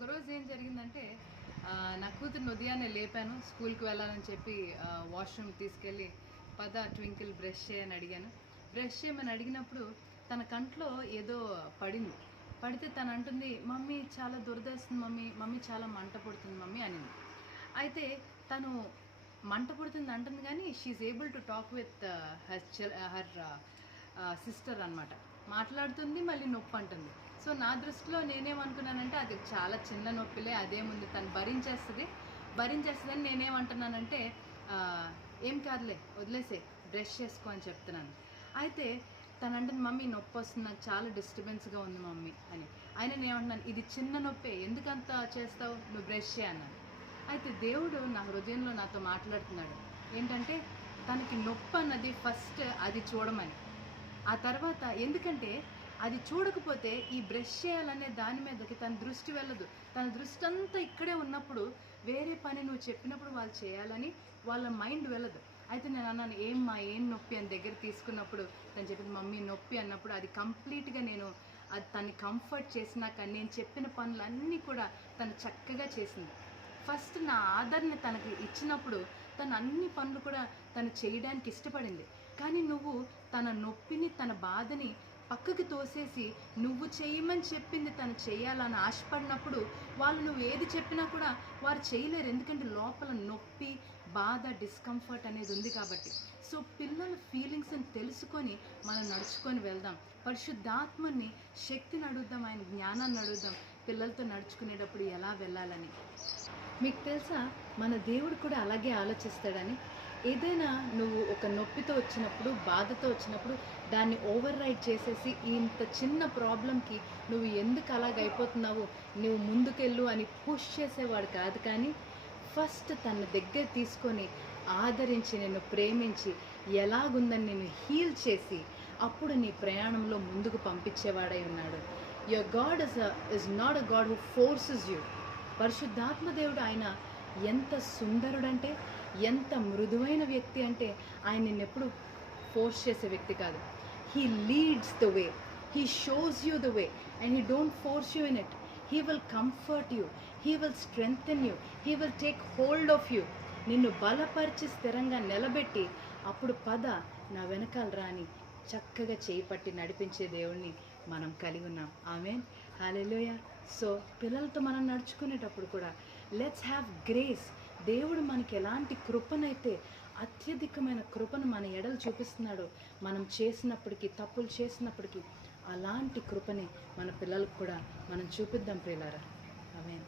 ఒకరోజు ఏం జరిగిందంటే నా కూతుర్ని ఉదయాన్నే లేపాను స్కూల్కి వెళ్ళాలని చెప్పి వాష్రూమ్ తీసుకెళ్ళి పద ట్వింకిల్ బ్రష్ చేయని అడిగాను. బ్రష్ చేయమని అడిగినప్పుడు తన కంట్లో ఏదో పడింది. పడితే తను అంటుంది, మమ్మీ చాలా దురదేస్తుంది మమ్మీ, మమ్మీ చాలా మంట పుడుతుంది మమ్మీ అనింది. అయితే తను మంట పుడుతుంది అంటుంది కానీ she's able to talk with her sister అనమాట. మాట్లాడుతుంది, మళ్ళీ నొప్పి అంటుంది. సో నా దృష్టిలో నేనేమనుకున్నానంటే అది చాలా చిన్న నొప్పిలే, అదేముంది తను భరించేస్తుందని నేనేమంటున్నానంటే ఏం కాదులే వదిలేసే బ్రష్ చేసుకో అని చెప్తున్నాను. అయితే తను అంటుంది, మమ్మీ నొప్పి వస్తుంది, నాకు చాలా డిస్టర్బెన్స్గా ఉంది మమ్మీ అని. ఆయన నేనేమంటున్నాను, ఇది చిన్న నొప్పే, ఎందుకంత చేస్తావు, నువ్వు బ్రష్ చేయ అన్నాను. అయితే దేవుడు నా హృదయంలో నాతో మాట్లాడుతున్నాడు ఏంటంటే తనకి నొప్పి అన్నది ఫస్ట్ అది చూడమని. ఆ తర్వాత ఎందుకంటే అది చూడకపోతే ఈ బ్రష్ చేయాలనే దాని మీదకి తన దృష్టి వెళ్ళదు. తన దృష్టి అంతా ఇక్కడే ఉన్నప్పుడు వేరే పని నువ్వు చెప్పినప్పుడు వాళ్ళు చేయాలని వాళ్ళ మైండ్ వెళ్ళదు. అయితే నేను అన్నాను, ఏం నొప్పి అని దగ్గర తీసుకున్నప్పుడు తను చెప్పింది, మమ్మీ నొప్పి అన్నప్పుడు అది కంప్లీట్గా నేను అది తను కంఫర్ట్ చేసినాక నేను చెప్పిన పనులన్నీ కూడా తను చక్కగా చేసింది. ఫస్ట్ నా ఆదరణ తనకి ఇచ్చినప్పుడు తను అన్ని పనులు కూడా తను చేయడానికి ఇష్టపడింది. కానీ నువ్వు తన నొప్పిని తన బాధని పక్కకి తోసేసి నువ్వు చేయమని చెప్పింది తను చేయాలని ఆశపడినప్పుడు వాళ్ళు నువ్వు ఏది చెప్పినా కూడా వారు చేయలేరు. ఎందుకంటే లోపల నొప్పి, బాధ, డిస్కంఫర్ట్ అనేది ఉంది కాబట్టి. సో పిల్లల ఫీలింగ్స్ని తెలుసుకొని మనం నడుచుకొని వెళ్దాం. పరిశుద్ధాత్మని శక్తిని అడుగుదాం, ఆయన జ్ఞానాన్ని అడుగుదాం పిల్లలతో నడుచుకునేటప్పుడు ఎలా వెళ్ళాలని. మీకు తెలుసా మన దేవుడు కూడా అలాగే ఆలోచిస్తాడని. ఏదైనా నువ్వు ఒక నొప్పితో వచ్చినప్పుడు, బాధతో వచ్చినప్పుడు దాన్ని ఓవర్ రైడ్ చేసేసి ఇంత చిన్న ప్రాబ్లంకి నువ్వు ఎందుకు అలాగైపోతున్నావు, నువ్వు ముందుకెళ్ళు అని పుష్ చేసేవాడు కాదు. కానీ ఫస్ట్ తన దగ్గర తీసుకొని ఆదరించి నిన్ను ప్రేమించి ఎలాగుందని నిన్ను హీల్ చేసి అప్పుడు నీ ప్రయాణంలో ముందుకు పంపించేవాడై ఉన్నాడు. Your God is not a God who forces you. పరిశుద్ధాత్మ దేవుడు ఆయన ఎంత సుందరుడంటే, ఎంత మృదువైన వ్యక్తి అంటే ఆయన నిన్నెప్పుడు ఫోర్స్ చేసే వ్యక్తి కాదు. He leads the way, he shows you the way and he don't force you in it. He will comfort you, he will strengthen you, he will take hold of you. నిన్ను బలపరిచి స్థిరంగా నిలబెట్టి అప్పుడు పద నా వెనకాల రాని చక్కగా చేయి పట్టి నడిపించే దేవుణ్ణి మనం కలిగి ఉన్నాం. ఆమేన్, హల్లెలూయా. సో పిల్లలతో మనం నడుచుకునేటప్పుడు కూడా లెట్స్ హ్యావ్ గ్రేస్. దేవుడు మనకి ఎలాంటి కృపనైతే అత్యధికమైన కృపను మన ఎడలు చూపిస్తున్నాడో, మనం చేసినప్పటికీ తప్పులు చేసినప్పటికీ అలాంటి కృపని మన పిల్లలకు కూడా మనం చూపిద్దాం ప్రియులారా. ఆమేన్.